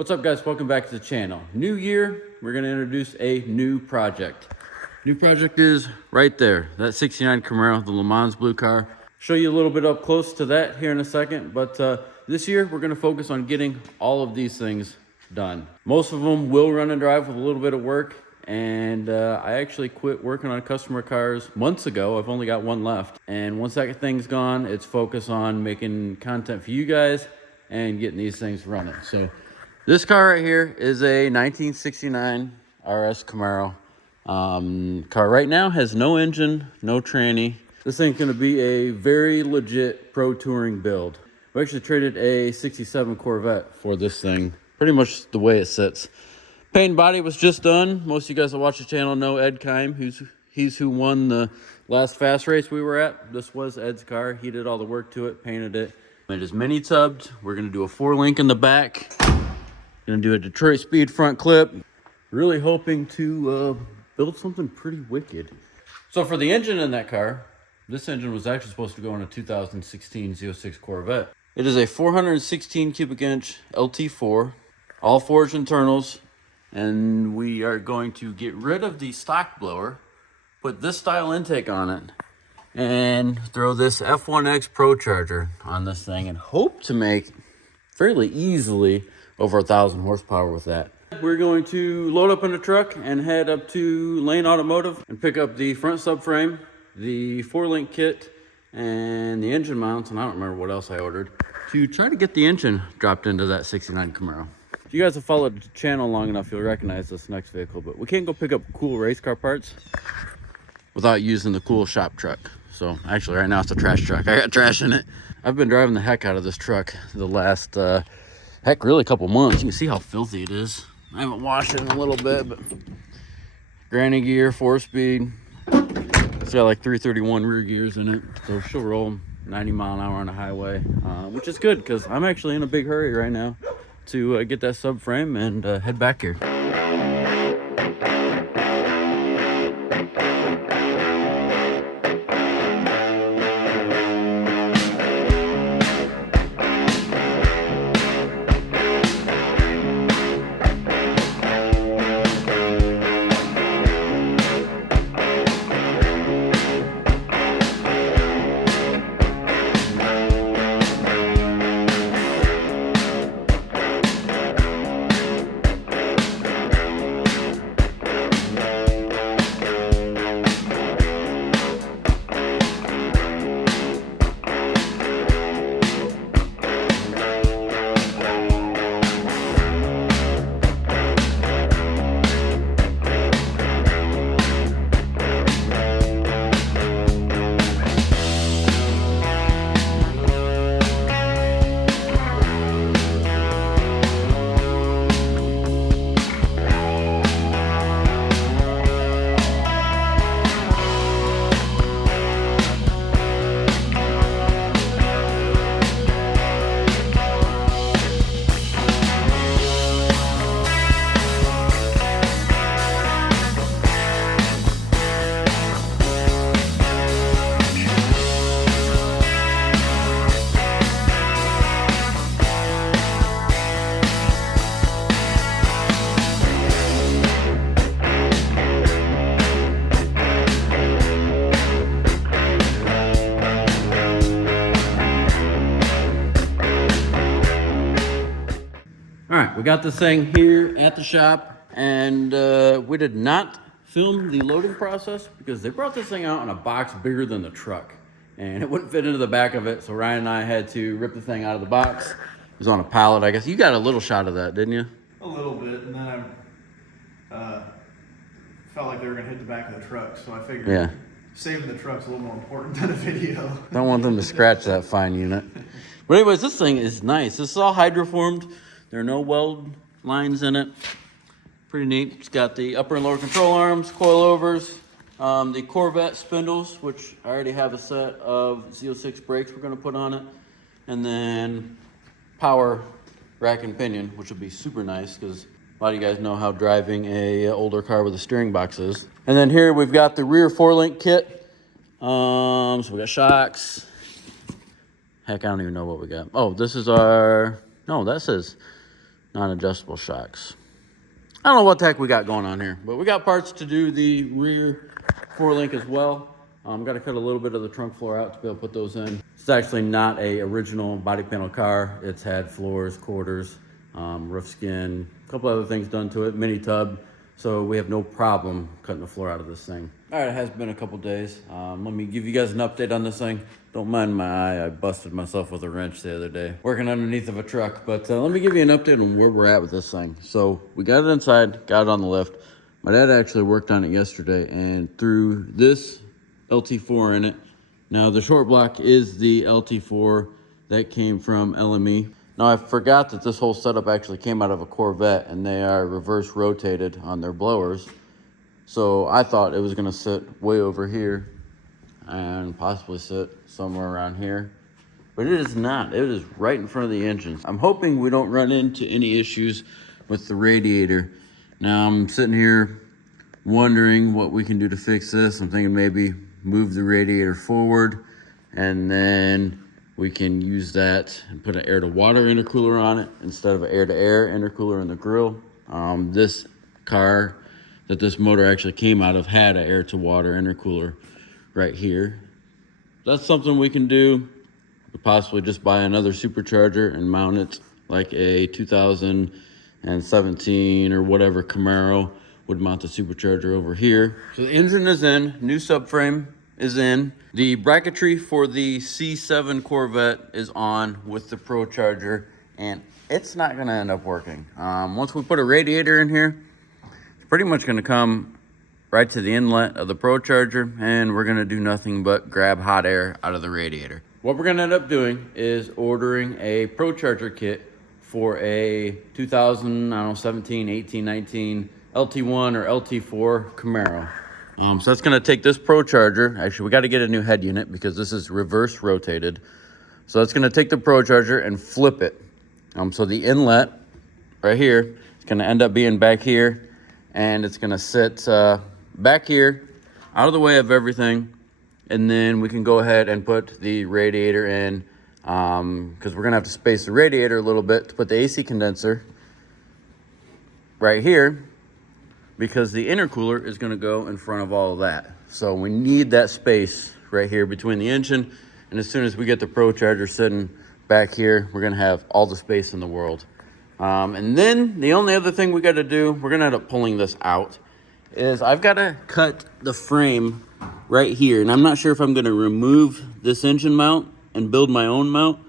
What's up, guys? Welcome back to the channel. New year, we're going to introduce a new project. New project is right there, that 69 Camaro, the Le Mans blue car. Show you a little bit up close to that here in a second, but this year we're going to focus on getting all of these things done. Most of them will run and drive with a little bit of work, and I actually quit working on customer cars months ago. I've only got one left, and once that thing's gone, it's focus on making content for you guys and getting these things running. So this car right here is a 1969 RS Camaro. Car right now has no engine, no tranny. This thing's gonna be a very legit pro touring build. We actually traded a 67 Corvette for this thing, pretty much the way it sits. Paint and body was just done. Most of you guys that watch the channel know Ed Keim, he's who won the last fast race we were at. This was Ed's car. He did all the work to it, painted it. It is mini tubbed. We're gonna do a 4-link in the back. Gonna do a Detroit Speed front clip. Really hoping to build something pretty wicked. So for the engine in that car, this engine was actually supposed to go in a 2016 Z06 Corvette. It is a 416 cubic inch LT4, all forged internals, and we are going to get rid of the stock blower, put this style intake on it, and throw this F1X Procharger on this thing, and hope to make fairly easily over 1,000 horsepower with that. We're going to load up in the truck and head up to Lane Automotive and pick up the front subframe, the 4-link kit, and the engine mounts, and I don't remember what else I ordered, to try to get the engine dropped into that 69 Camaro. If you guys have followed the channel long enough, you'll recognize this next vehicle, but we can't go pick up cool race car parts without using the cool shop truck. So actually right now it's a trash truck. I got trash in it. I've been driving the heck out of this truck the last heck, really a couple months. You can see how filthy it is. I haven't washed it in a little bit, but granny gear, 4-speed. It's got like 331 rear gears in it, so she'll roll 90 mile an hour on the highway, which is good because I'm actually in a big hurry right now to get that subframe and head back here. All right, we got this thing here at the shop, and we did not film the loading process because they brought this thing out in a box bigger than the truck, and it wouldn't fit into the back of it, so Ryan and I had to rip the thing out of the box. It was on a pallet, I guess. You got a little shot of that, didn't you? A little bit, and then I felt like they were going to hit the back of the truck, so I figured saving the truck's a little more important than a video. Don't want them to scratch that fine unit. But anyways, this thing is nice. This is all hydroformed. There are no weld lines in it. Pretty neat. It's got the upper and lower control arms, coilovers, the Corvette spindles, which I already have a set of Z06 brakes we're going to put on it, and then power rack and pinion, which will be super nice because a lot of you guys know how driving a older car with a steering box is. And then here we've got the rear 4-link kit. So we got shocks. Heck, I don't even know what we got. Oh, this is our, no, that says non-adjustable shocks. I don't know what the heck we got going on here, but we got parts to do the rear four-link as well. Got to cut a little bit of the trunk floor out to be able to put those in. It's actually not a original body panel car. It's had floors, quarters, roof skin, a couple other things done to it, mini tub. So we have no problem cutting the floor out of this thing. All right, it has been a couple days. Let me give you guys an update on this thing. Don't mind my eye, I busted myself with a wrench the other day, working underneath of a truck. But let me give you an update on where we're at with this thing. So we got it inside, got it on the lift. My dad actually worked on it yesterday and threw this LT4 in it. Now the short block is the LT4 that came from LME. Now I forgot that this whole setup actually came out of a Corvette and they are reverse rotated on their blowers. So I thought it was gonna sit way over here and possibly sit somewhere around here. But it is not, it is right in front of the engine. I'm hoping we don't run into any issues with the radiator. Now I'm sitting here wondering what we can do to fix this. I'm thinking maybe move the radiator forward and then we can use that and put an air to water intercooler on it instead of an air to air intercooler in the grill. This car that this motor actually came out of had an air to water intercooler right here. That's something we can do. We could possibly just buy another supercharger and mount it like a 2017 or whatever Camaro would mount the supercharger over here. So the engine is in, new subframe is in. The bracketry for the C7 Corvette is on with the ProCharger, and it's not gonna end up working. Once we put a radiator in here, it's pretty much gonna come right to the inlet of the ProCharger, and we're gonna do nothing but grab hot air out of the radiator. What we're gonna end up doing is ordering a ProCharger kit for a 2017, 18, 19 LT1 or LT4 Camaro. So that's gonna take this ProCharger. Actually, we gotta get a new head unit because this is reverse rotated. So it's gonna take the ProCharger and flip it. So the inlet right here, it's gonna end up being back here, and it's gonna sit back here, out of the way of everything. And then we can go ahead and put the radiator in, because we're gonna have to space the radiator a little bit to put the AC condenser right here, because the intercooler is gonna go in front of all of that. So we need that space right here between the engine, and as soon as we get the ProCharger sitting back here, we're gonna have all the space in the world. And then the only other thing we gotta do, we're gonna end up pulling this out, is I've gotta cut the frame right here. And I'm not sure if I'm gonna remove this engine mount and build my own mount,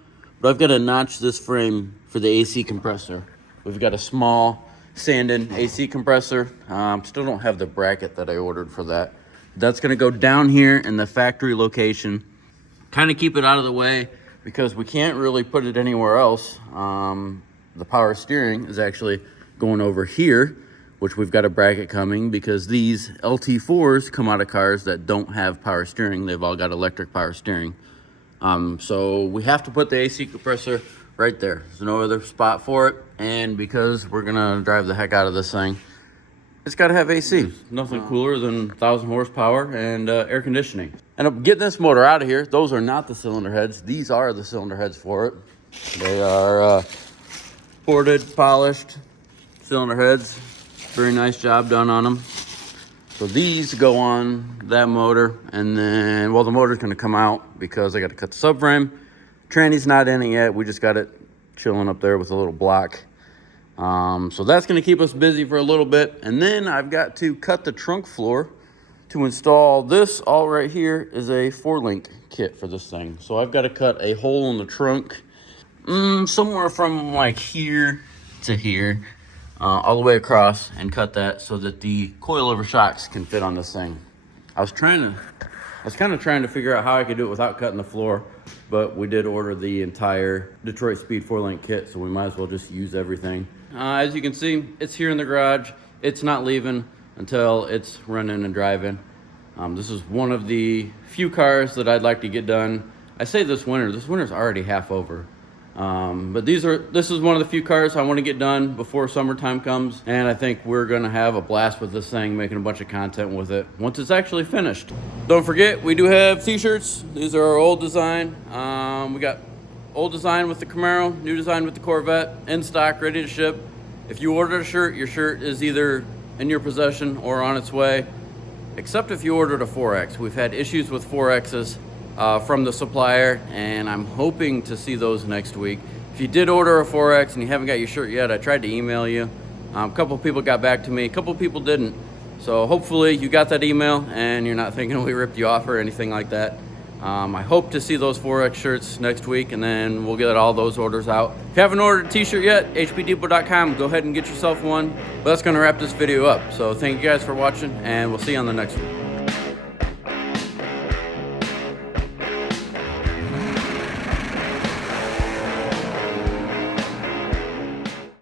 but I've gotta notch this frame for the AC compressor. We've got a small sand-in AC compressor. Still don't have the bracket that I ordered for that. That's gonna go down here in the factory location. Kind of keep it out of the way because we can't really put it anywhere else. The power steering is actually going over here, which we've got a bracket coming because these LT4s come out of cars that don't have power steering. They've all got electric power steering. So we have to put the AC compressor right there. There's no other spot for it. And because we're gonna drive the heck out of this thing, it's gotta have AC. There's nothing cooler than 1,000 horsepower and air conditioning. And I'm getting this motor out of here. Those are not the cylinder heads. These are the cylinder heads for it. They are ported, polished cylinder heads. Very nice job done on them. So these go on that motor, and then, well, the motor's gonna come out because I gotta cut the subframe. Tranny's not in it yet. We just got it chilling up there with a little block. So that's gonna keep us busy for a little bit. And then I've got to cut the trunk floor to install this. All right here is a 4-link kit for this thing. So I've got to cut a hole in the trunk, somewhere from like here to here, all the way across, and cut that so that the coilover shocks can fit on this thing. I was kind of trying to figure out how I could do it without cutting the floor, but we did order the entire Detroit Speed 4-link kit, so we might as well just use everything. As you can see, it's here in the garage. It's not leaving until it's running and driving. This is one of the few cars that I'd like to get done. I say this winter's already half over. But this is one of the few cars I want to get done before summertime comes, and I think we're gonna have a blast with this thing, making a bunch of content with it once it's actually finished. Don't forget, we do have t-shirts. These are our old design. We got old design with the Camaro, new design with the Corvette, in stock, ready to ship. If you ordered a shirt, your shirt is either in your possession or on its way, except if you ordered a 4X. We've had issues with 4Xs from the supplier, and I'm hoping to see those next week. If you did order a 4X and you haven't got your shirt yet, I tried to email you. A couple people got back to me, a couple people didn't. So hopefully you got that email and you're not thinking we ripped you off or anything like that. I hope to see those 4X shirts next week, and then we'll get all those orders out. If you haven't ordered a t-shirt yet, hpdepot.com, go ahead and get yourself one. But that's gonna wrap this video up. So thank you guys for watching, and we'll see you on the next one.